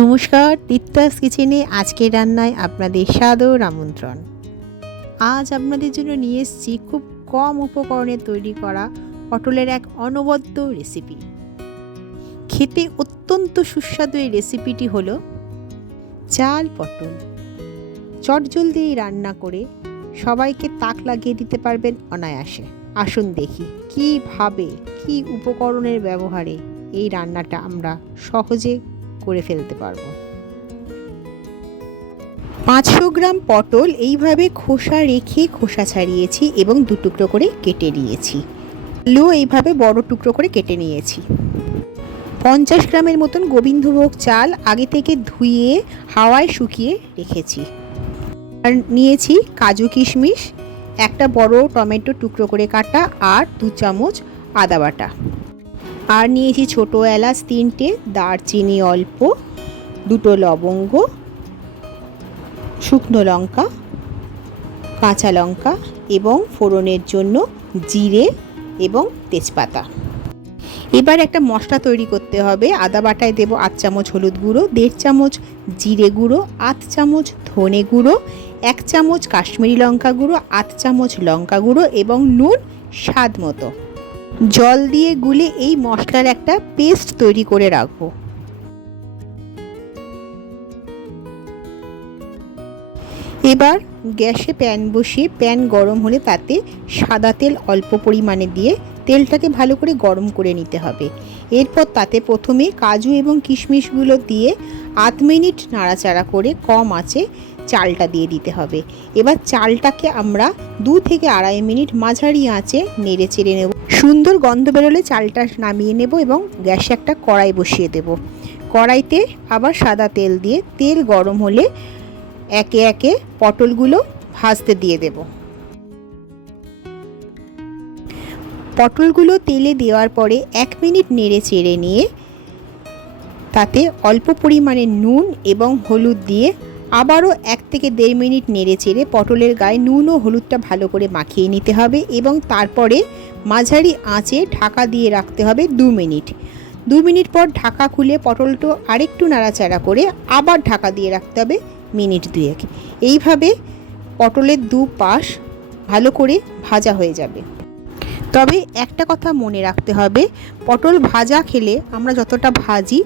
নমস্কার, তিত্তাস কিচেনে আজকের রান্নায় আপনাদের সাদর আমন্ত্রণ। আজ আপনাদের জন্য নিয়ে এসেছি খুব কম উপকরণে তৈরি করা পটলের এক অনবদ্য রেসিপি। খেতে অত্যন্ত সুস্বাদু এই রেসিপিটি হলো চাল পটল। চটজলদি রান্না করে সবাইকে তাক লাগিয়ে দিতে পারবেন অনায়াসে। আসুন দেখি কীভাবে কী উপকরণের ব্যবহারে এই রান্নাটা আমরা সহজে করে ফেলতে পারবো। 500 গ্রাম পটল এইভাবে খোসা রেখে খোসা ছাড়িয়েছি এবং দু টুকরো করে কেটে নিয়েছি। আলু এইভাবে বড় টুকরো করে কেটে নিয়েছি। 50 গ্রামের মতন গোবিন্দভোগ চাল আগে থেকে ধুয়ে হাওয়ায় শুকিয়ে রেখেছি। আর নিয়েছি কাজু কিশমিশ, একটা বড় টমেটো টুকরো করে কাটা আর 2 চামচ আদা বাটা। আর নিয়েছি ছোটো এলাচ 3টে, দারচিনি অল্প, 2টো লবঙ্গ, শুকনো লঙ্কা, কাঁচা লঙ্কা এবং ফোড়নের জন্য জিরে এবং তেজপাতা। এবার একটা মশলা তৈরি করতে হবে। আদা বাটায় দেব 8 চামচ হলুদ গুঁড়ো, 1.5 চামচ জিরে গুঁড়ো, 8 চামচ ধনে গুঁড়ো, 1 চামচ কাশ্মীরি লঙ্কা গুঁড়ো, 8 চামচ লঙ্কা গুঁড়ো এবং নুন স্বাদ মতো। জল দিয়ে গুলে এই মশলার একটা পেস্ট তৈরি করে রাখবো। এবার গ্যাসে প্যান বসিয়ে প্যান গরম হলে তাতে সাদা তেল অল্প পরিমাণে দিয়ে তেলটাকে ভালো করে গরম করে নিতে হবে। এরপর তাতে প্রথমে কাজু এবং কিশমিশগুলো দিয়ে 8 মিনিট নাড়াচাড়া করে কম আঁচে চালটা দিয়ে দিতে হবে। এবার চালটাকে আমরা 2 থেকে 2.5 মিনিট মাঝারি আঁচে নেড়ে চেড়ে নেব। সুন্দর গন্ধ বেরোলে চালটা নামিয়ে নেব এবং গ্যাসে একটা কড়াই বসিয়ে দেব। কড়াইতে আবার সাদা তেল দিয়ে তেল গরম হলে একে একে পটলগুলো ভাজতে দিয়ে দেব। পটলগুলো তেলে দেওয়ার পরে 1 মিনিট নেড়ে চেড়ে নিয়ে তাতে অল্প পরিমাণে নুন এবং হলুদ দিয়ে আবারও 1 থেকে 1.5 মিনিট নেড়ে চেড়ে পটলের গায়ে নুন ও হলুদটা ভালো করে মাখিয়ে নিতে হবে এবং তারপরে মাঝারি আঁচে ঢাকা দিয়ে রাখতে হবে 2 মিনিট। 2 মিনিট পর ঢাকা খুলে পটলটা আরেকটু নাড়াচাড়া করে আবার ঢাকা দিয়ে রাখতে হবে মিনিট 2। এইভাবে পটলের 2 পাশ ভালো করে ভাজা হয়ে যাবে। তবে একটা কথা মনে রাখতে হবে, পটল ভাজা খেলে আমরা যতটা ভাজি,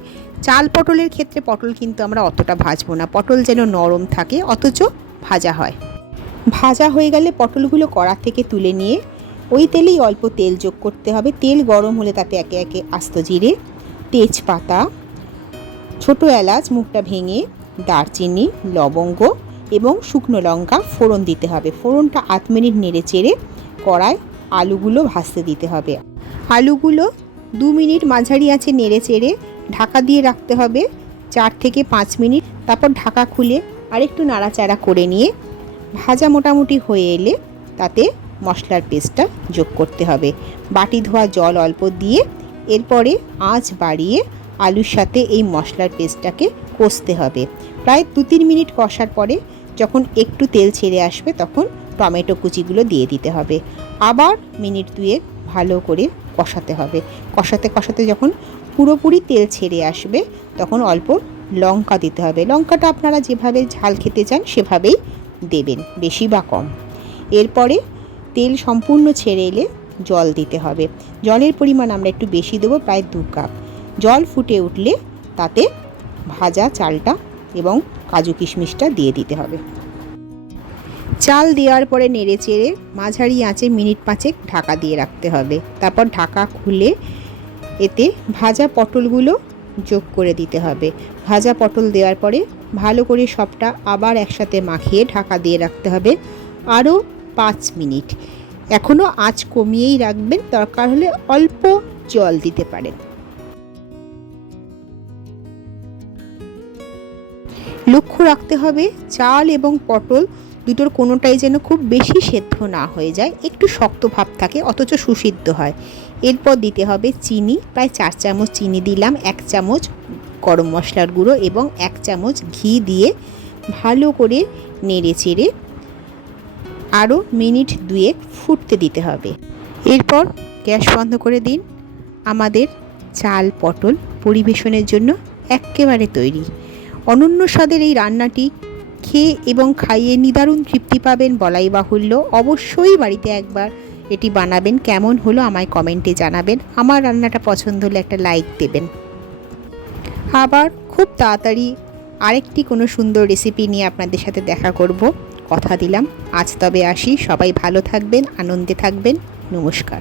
চাল পটলের ক্ষেত্রে পটল কিন্তু আমরা অতটা ভাজবো না। পটল যেন নরম থাকে অথচ ভাজা হয়। ভাজা হয়ে গেলে পটলগুলো কড়া থেকে তুলে নিয়ে ওই তেলেই অল্প তেল যোগ করতে হবে। তেল গরম হলে তাতে একে একে আস্ত জিরে, তেজপাতা, ছোটো এলাচ মুখটা ভেঙে, দারচিনি, লবঙ্গ এবং শুকনো লঙ্কা ফোড়ন দিতে হবে। ফোড়নটা 8 মিনিট নেড়ে চেড়ে কড়ায় আলুগুলো ভাজতে দিতে হবে। আলুগুলো 2 মিনিট মাঝারি আঁচে নেড়ে চেড়ে ঢাকা দিয়ে রাখতে হবে 4 থেকে 5 মিনিট। তারপর ঢাকা খুলে আরেকটু নাড়াচাড়া করে নিয়ে ভাজা মোটামুটি হয়ে এলে তাতে মশলার পেস্টটা যোগ করতে হবে। বাটি ধোয়া জল অল্প দিয়ে এরপরে আঁচ বাড়িয়ে আলুর সাথে এই মশলার পেস্টটাকে কষতে হবে। প্রায় 2-3 মিনিট কষার পরে যখন একটু তেল ছেড়ে আসবে তখন টমেটো কুচিগুলো দিয়ে দিতে হবে। আবার মিনিট 2 ভালো করে কষাতে হবে। কষাতে কষাতে যখন পুরোপুরি তেল ছেড়ে আসবে তখন অল্প লঙ্কা দিতে হবে। লঙ্কাটা আপনারা যেভাবে ঝাল খেতে চান সেভাবেই দেবেন, বেশি বা কম। এরপরে তেল সম্পূর্ণ ছেড়ে এলে জল দিতে হবে। জলের পরিমাণ আমরা একটু বেশি দেবো, প্রায় 2 কাপ। জল ফুটে উঠলে তাতে ভাজা চালটা এবং কাজু কিশমিশটা দিয়ে দিতে হবে। চাল দেওয়ার পরে নেড়ে চেড়ে মাঝারি আঁচে মিনিট 5 ঢাকা দিয়ে রাখতে হবে। তারপর ঢাকা খুলে এতে ভাজা পটলগুলো যোগ করে দিতে হবে। ভাজা পটল দেওয়ার পরে ভালো করে সবটা আবার একসাথে মাখিয়ে ঢাকা দিয়ে রাখতে হবে আরও 5 মিনিট। এখনও আঁচ কমিয়েই রাখবেন, দরকার হলে অল্প জল দিতে পারেন। লক্ষ্য রাখতে হবে চাল এবং পটল দুটোর কোনোটাই যেন খুব বেশি সেদ্ধ না হয়ে যায়, একটু শক্ত ভাব থাকে অথচ সুসিদ্ধ হয়। এরপর দিতে হবে চিনি, প্রায় 4 চামচ চিনি দিলাম, 1 চামচ গরম মশলার গুঁড়ো এবং 1 চামচ ঘি দিয়ে ভালো করে নেড়ে চেড়ে আরও মিনিট 2 ফুটতে দিতে হবে। এরপর গ্যাস বন্ধ করে দিন। আমাদের চাল পটল পরিবেশনের জন্য একেবারে তৈরি। অনন্য স্বাদের এই রান্নাটি খেয়ে এবং খাইয়ে নিদারুণ তৃপ্তি পাবেন বলাই বাহুল্য। অবশ্যই বাড়িতে একবার এটি বানাবেন। কেমন হলো আমায় কমেন্টে জানাবেন। আমার রান্নাটা পছন্দ হলে একটা লাইক দেবেন। আবার খুব তাড়াতাড়ি আরেকটি কোনো সুন্দর রেসিপি নিয়ে আপনাদের সাথে দেখা করব, কথা দিলাম। আজ তবে আসি, সবাই ভালো থাকবেন, আনন্দে থাকবেন। নমস্কার।